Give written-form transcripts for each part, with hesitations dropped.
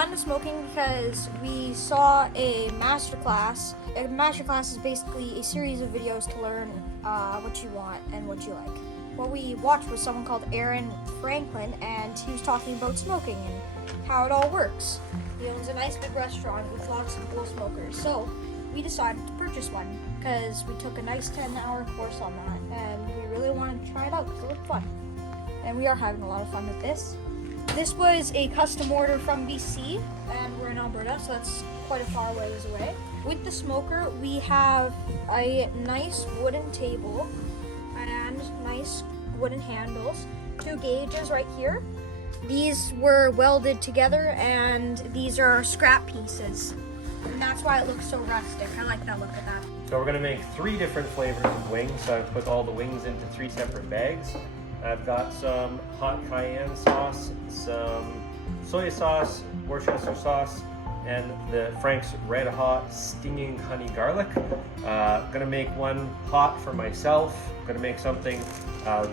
got into smoking because we saw a masterclass. A masterclass is basically a series of videos to learn what you want and what you like. What we watched was someone called Aaron Franklin, and he was talking about smoking and how it all works. He owns a nice big restaurant with lots of cool smokers. So we decided to purchase one because we took a nice 10-hour course on that, and we really wanted to try it out because it looked fun. And we are having a lot of fun with this. This was a custom order from BC, and we're in Alberta, so that's quite a far ways away. With the smoker, we have a nice wooden table and nice wooden handles, 2 gauges right here. These were welded together, and these are scrap pieces, and that's why it looks so rustic. I like that look of that. So we're gonna make 3 different flavors of wings. So I've put all the wings into 3 separate bags. I've got some hot cayenne sauce, some soy sauce, Worcester sauce, and the Frank's Red Hot Stinging Honey Garlic. Gonna make one hot for myself. Gonna make something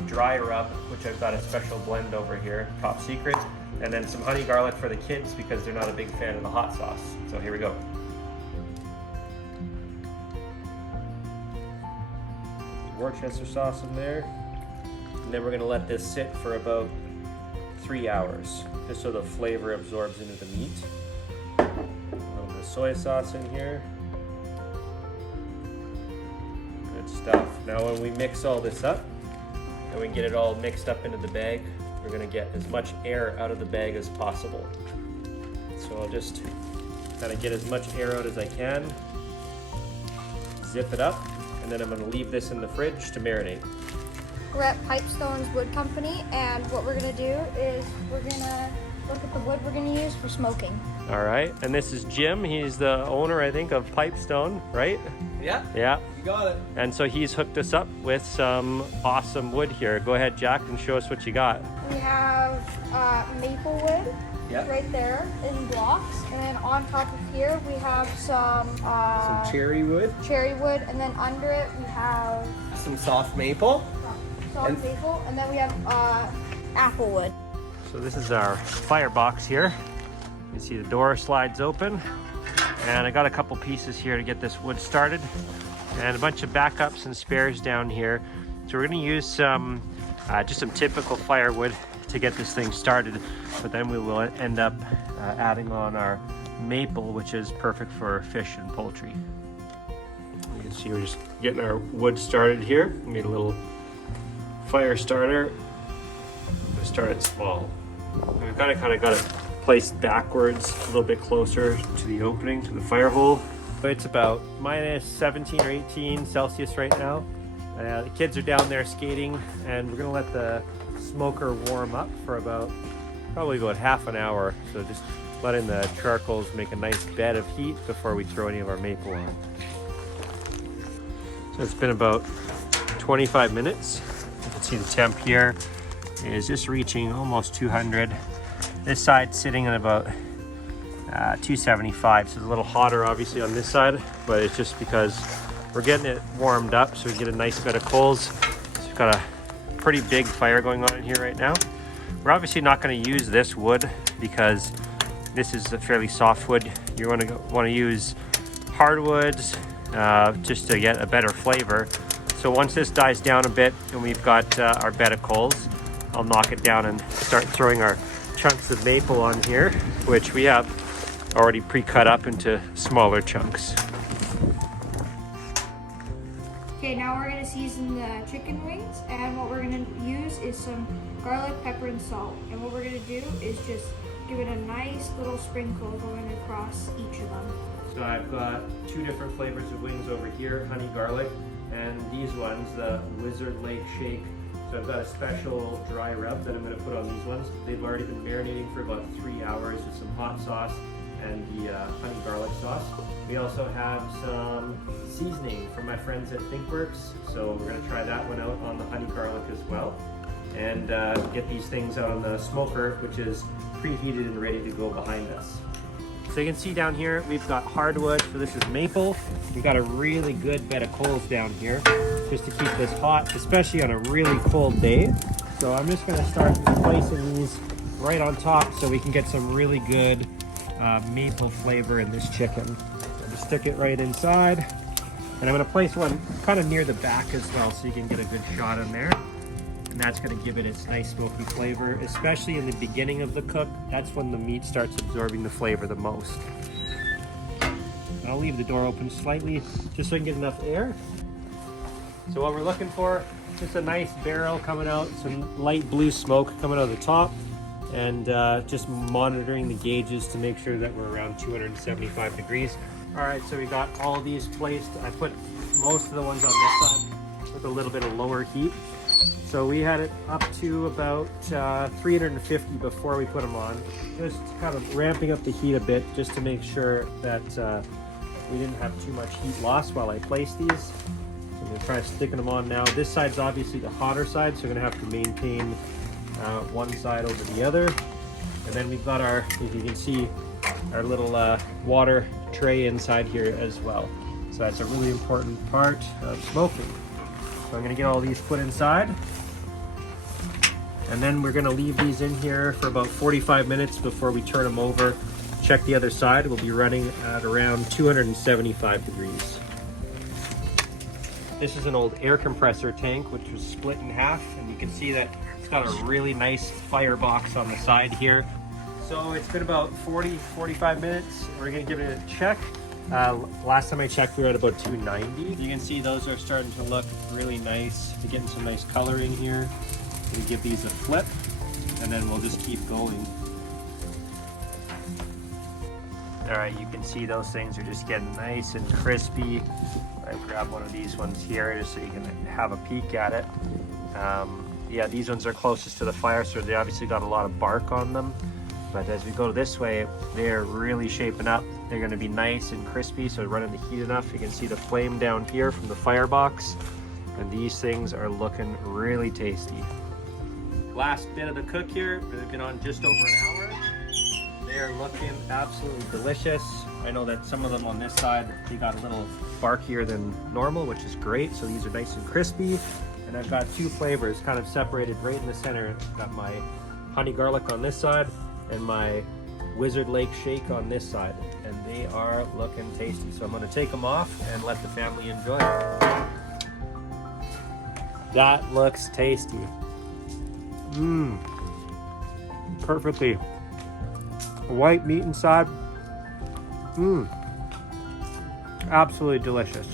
dry rub, which I've got a special blend over here, top secret. And then some honey garlic for the kids because they're not a big fan of the hot sauce. So here we go. Worcester sauce in there. And then we're gonna let this sit for about 3 hours, just so the flavor absorbs into the meat. A little bit of soy sauce in here. Good stuff. Now when we mix all this up, and we get it all mixed up into the bag, we're gonna get as much air out of the bag as possible. So I'll just kind of get as much air out as I can, zip it up, and then I'm gonna leave this in the fridge to marinate. We're at Pipestone's Wood Company, and what we're gonna do is we're gonna look at the wood we're gonna use for smoking. All right, and this is Jim. He's the owner, I think, of Pipestone, right? Yeah. Yeah. You got it. And so he's hooked us up with some awesome wood here. Go ahead, Jack, and show us what you got. We have maple wood right there in blocks, and then on top of here we have some cherry wood. Cherry wood, and then under it we have Some soft maple. soft maple, and then we have apple wood. So this is our firebox here. You see the door slides open, and I got a couple pieces here to get this wood started, and a bunch of backups and spares down here. So we're going to use some just some typical firewood to get this thing started, but then we will end up adding on our maple, which is perfect for fish and poultry. You can see we're just getting our wood started here. We made a little fire starter. We start it small. We've kind of got it placed backwards, a little bit closer to the opening, to the fire hole. It's about minus 17 or 18 Celsius right now. The kids are down there skating, and we're gonna let the smoker warm up for probably about half an hour. So just letting the charcoals make a nice bed of heat before we throw any of our maple on. So it's been about 25 minutes. You can see the temp here is just reaching almost 200. This side sitting at about 275, so it's a little hotter obviously on this side, but it's just because we're getting it warmed up so we get a nice bed of coals. So we've got a pretty big fire going on in here right now. We're obviously not going to use this wood because this is a fairly soft wood. You want to use hardwoods just to get a better flavor. So once this dies down a bit and we've got our bed of coals, I'll knock it down and start throwing our chunks of maple on here, which we have already pre-cut up into smaller chunks. Okay, now we're gonna season the chicken wings, and what we're gonna use is some garlic, pepper, and salt. And what we're gonna do is just give it a nice little sprinkle going across each of them. So I've got 2 different flavors of wings over here, honey garlic, and these ones, the Lizard Lake Shake. So I've got a special dry rub that I'm going to put on these ones. They've already been marinating for about 3 hours with some hot sauce and the honey garlic sauce. We also have some seasoning from my friends at ThinkWorks, so we're going to try that one out on the honey garlic as well, and get these things out on the smoker, which is preheated and ready to go behind us. So you can see down here we've got hardwood, so this is maple. We've got a really good bed of coals down here just to keep this hot, especially on a really cold day. So I'm just going to start placing these right on top so we can get some really good maple flavor in this chicken. So just stick it right inside. And I'm gonna place one kind of near the back as well so you can get a good shot in there. And that's gonna give it its nice smoky flavor, especially in the beginning of the cook. That's when the meat starts absorbing the flavor the most. And I'll leave the door open slightly just so I can get enough air. So what we're looking for, just a nice barrel coming out, some light blue smoke coming out of the top, and just monitoring the gauges to make sure that we're around 275 degrees. All right, so we got all these placed. I put most of the ones on this side with a little bit of lower heat. So we had it up to about 350 before we put them on. Just kind of ramping up the heat a bit just to make sure that we didn't have too much heat loss while I placed these. So I'm gonna try sticking them on now. This side's obviously the hotter side, so we're gonna have to maintain one side over the other. And then we've got our, if you can see, our little water tray inside here as well. So that's a really important part of smoking. So I'm gonna get all these put inside. And then we're gonna leave these in here for about 45 minutes before we turn them over. Check the other side. We'll be running at around 275 degrees. This is an old air compressor tank, which was split in half. And you can see that it's got a really nice firebox on the side here. So it's been about 45 minutes. We're gonna give it a check. Last time I checked, we were at about 290. You can see those are starting to look really nice. We're getting some nice color in here. We give these a flip, and then we'll just keep going. All right, you can see those things are just getting nice and crispy. I grab one of these ones here just so you can have a peek at it. Yeah, these ones are closest to the fire, so they obviously got a lot of bark on them. But as we go this way, they're really shaping up. They're gonna be nice and crispy, so running the heat enough. You can see the flame down here from the firebox. And these things are looking really tasty. Last bit of the cook here, we've been on just over an hour. They are looking absolutely delicious. I know that some of them on this side, they got a little barkier than normal, which is great. So these are nice and crispy. And I've got two flavors kind of separated right in the center. I've got my honey garlic on this side and my Wizard Lake shake on this side. And they are looking tasty. So I'm gonna take them off and let the family enjoy it. That looks tasty. Mmm. Perfectly. White meat inside. Mmm. Absolutely delicious.